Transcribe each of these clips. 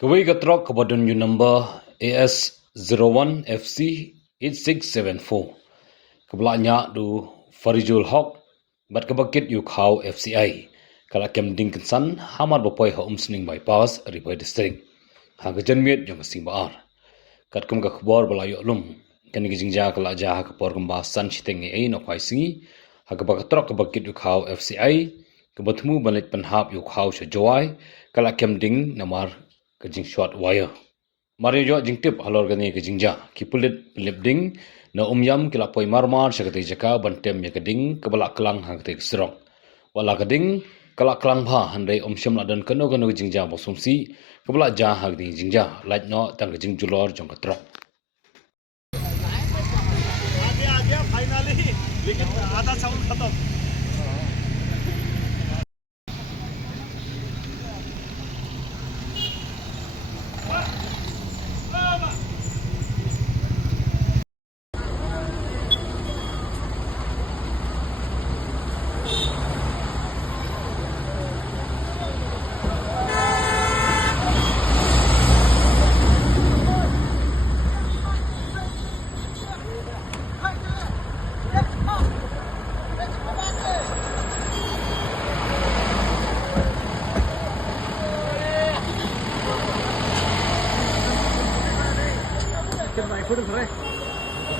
Kawai Gatrok Kabadon U number AS01FC8674. Kablanya du Farijul Hawk Bat Kabakit Yu Khau FCI. Kalakem Dinkinson Hamar Bapoy Ha Umsning Bypass Ripoy District. Hagajan Miet Jong Sing Baar. Katkum ka khbor balayo lum. Kani gijingja kala ja kapor gamba san chiteng ei no kwai singi. Hagabatrok kabakit Yu Khau FCI. Kabatmu balit panhap Yu Khau Shajawai. Kalakem Ding Namar kajing short wire mari jo jing tip halor gani kajing ja kipulit lipding na umyam kila poi marmar sakati jaka bantem ya kading kabala klang hangte srong wala kading kala klang bha handai omsyam ladan kano kano jing ja bosumsi kabala ja hagdi jing ja lait no tang kajing julor jong katra आ गया finally लेकिन आधा चावल खत्म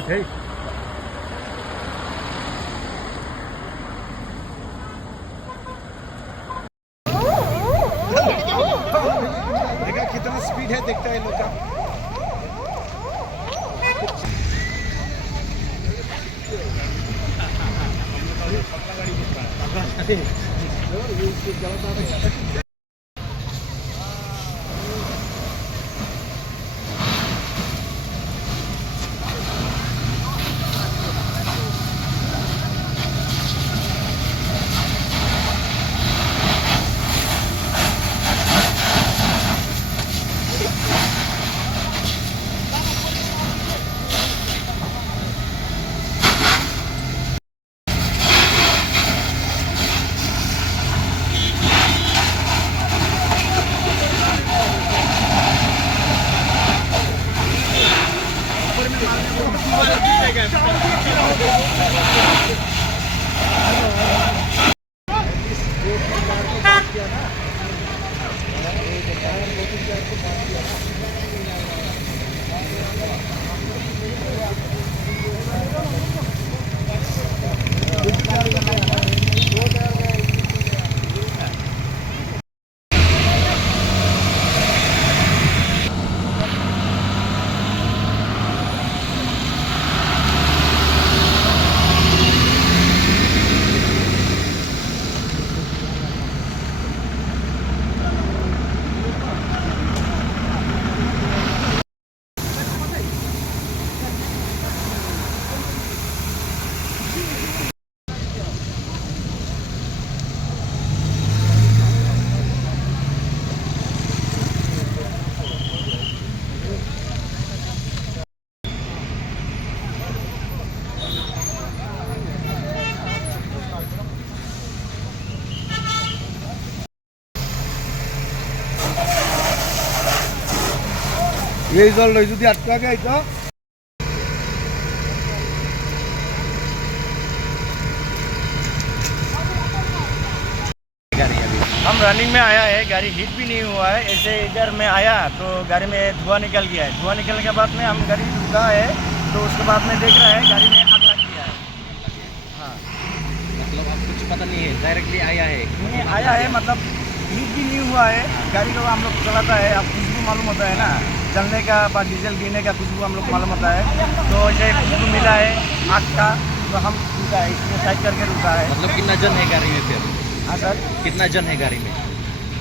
Okay. देखा कितना speed है देखता है लोग का ये जल रही যদি আটকা গেই তো हम रनिंग में आया है, गाड़ी हिट भी नहीं हुआ है। ऐसे इधर में आया तो गाड़ी में धुआं निकल गया है। धुआं निकलने के बाद में हम गाड़ी रुका है तो उसके बाद में देख रहा है गाड़ी में आग लग गया है। हाँ, मतलब आप कुछ पता नहीं है, डायरेक्टली आया है? नहीं आया है, मतलब हिट भी नहीं हुआ है। गाड़ी को हम लोग चलाता है, अब खुशबू मालूम होता है ना, जलने का बाद डीजल गिरने का खुशबू हम लोग मालूम होता है। तो ऐसे खुशबू मिला है आग का, तो हम रुका है, इसमें साइड करके रुका है। मतलब कितना जन है गाड़ी में फिर? हाँ सर, कितना जन है गाड़ी में?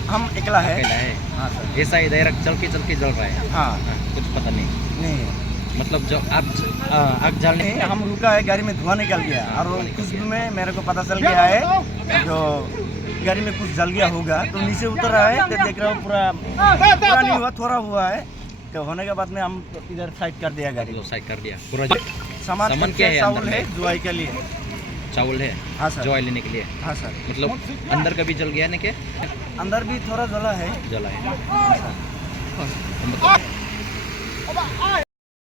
हम अकेला है। अकेला है? हाँ सर। ऐसा ही डायरेक्ट चल के जल रहा है? हाँ, कुछ पता नहीं। नहीं मतलब जब आप आग जलने नहीं, हम रुका है, गाड़ी में धुआं निकल गया और खुशबू में मेरे को पता चल गया है जो गाड़ी में कुछ जल गया होगा। तो नीचे उतर रहा है तो देख रहा हूँ पूरा नहीं हुआ, थोड़ा हुआ है। तो होने के बाद में हम इधर साइड कर दिया गाड़ी को। साइड कर दिया पूरा। सामान क्या है? चावल है जुआई के लिए। चावल है? हाँ सर। जुआई लेने के लिए? हाँ सर। मतलब अंदर का भी जल गया ना? क्या अंदर भी थोड़ा जला है। जला है? हाँ सर। अब